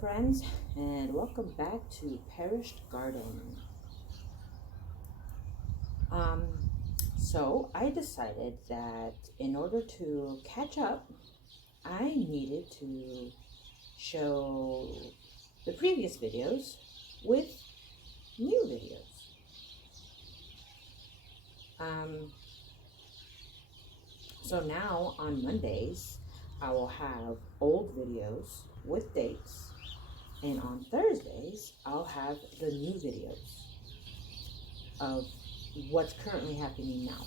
friends, and welcome back to Perished Garden. So I decided that in order to catch up, I needed to show the previous videos with new videos. So now on Mondays, I will have old videos with dates, and on Thursdays, I'll have the new videos of what's currently happening now.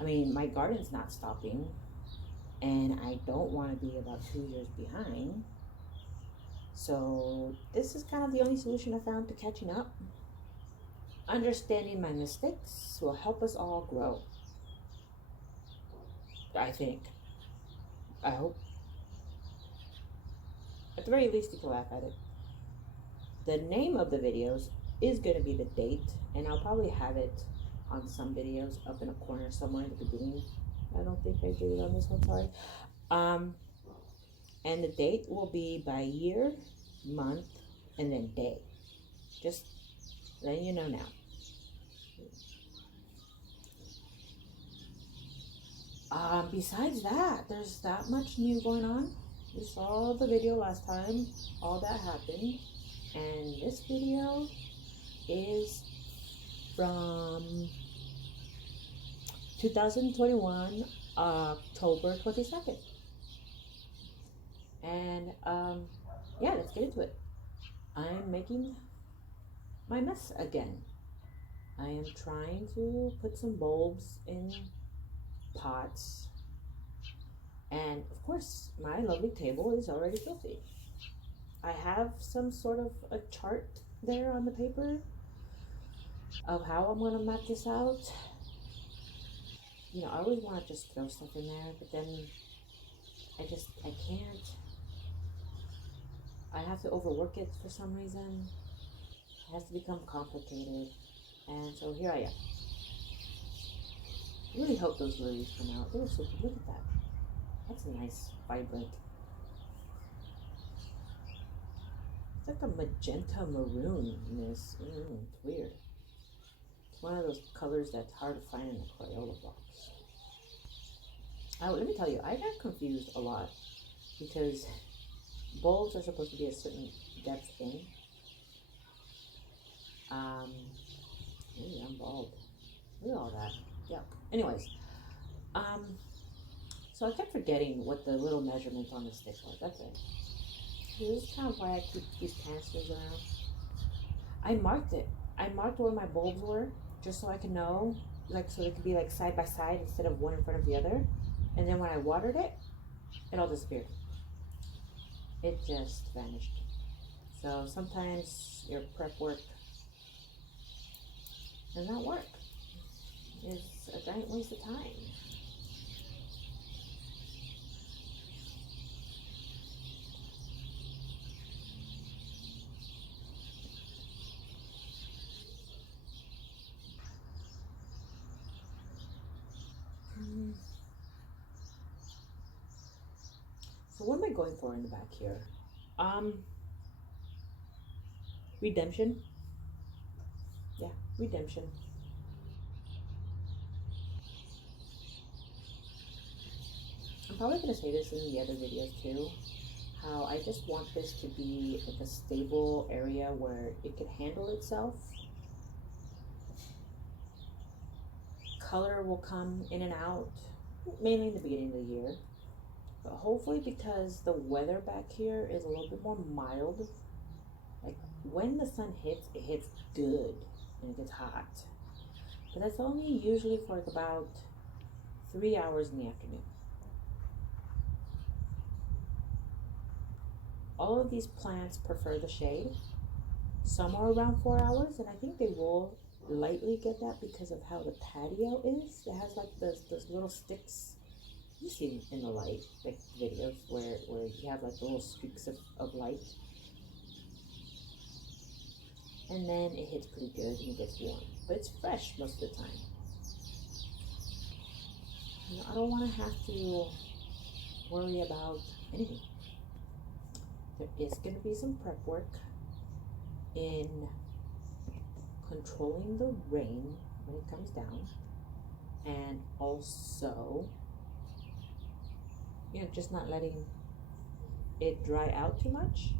I mean, my garden's not stopping, and I don't want to be about 2 years behind. So this is kind of the only solution I found to catching up. Understanding my mistakes will help us all grow. I think. I hope. At the very least, you can laugh at it. The name of the videos is going to be the date, and I'll probably have it on some videos up in a corner somewhere in the beginning. I don't think I did it on this one, sorry. And the date will be by year, month, and then day. Just letting you know now. Besides that, there's that much new going on. You saw the video last time, all that happened. And this video is from 2021, October 22nd. And yeah, let's get into it. I'm making my mess again. I am trying to put some bulbs in pots. And of course, my lovely table is already filthy. I have some sort of a chart there on the paper of how I'm going to map this out. You know, I always want to just throw stuff in there, but then I can't. I have to overwork it for some reason. It has to become complicated. And so here I am. I really hope those lilies come out. They were so good. Look at that. That's a nice, vibrant. It's like a magenta maroon-ness. It's weird. It's one of those colors that's hard to find in a Crayola box. Oh, let me tell you, I got confused a lot because bulbs are supposed to be a certain depth in. Maybe I'm bald. Look at all that. Yuck. Anyways, so I kept forgetting what the little measurements on the stick was. That's it. This is kind of why I keep these canisters around. I marked it. I marked where my bulbs were just so I could know, like, so they could be like side by side instead of one in front of the other. And then when I watered it, it all disappeared. It just vanished. So sometimes your prep work does not work. It's a giant waste of time. So what am I going for in the back here? Redemption. Yeah, redemption. I'm probably going to say this in the other videos too, how I just want this to be like a stable area where it can handle itself. Color will come in and out, mainly in the beginning of the year. But hopefully, because the weather back here is a little bit more mild, like when the sun hits, it hits good and it gets hot. But that's only usually for like about 3 hours in the afternoon. All of these plants prefer the shade. Some are around 4 hours, and I think they will lightly get that because of how the patio is. It has like those little sticks. You see in the light, like videos where you have like the little streaks of light. And then it hits pretty good and it gets warm. But it's fresh most of the time. You know, I don't want to have to worry about anything. There is going to be some prep work in controlling the rain when it comes down, and also, just not letting it dry out too much.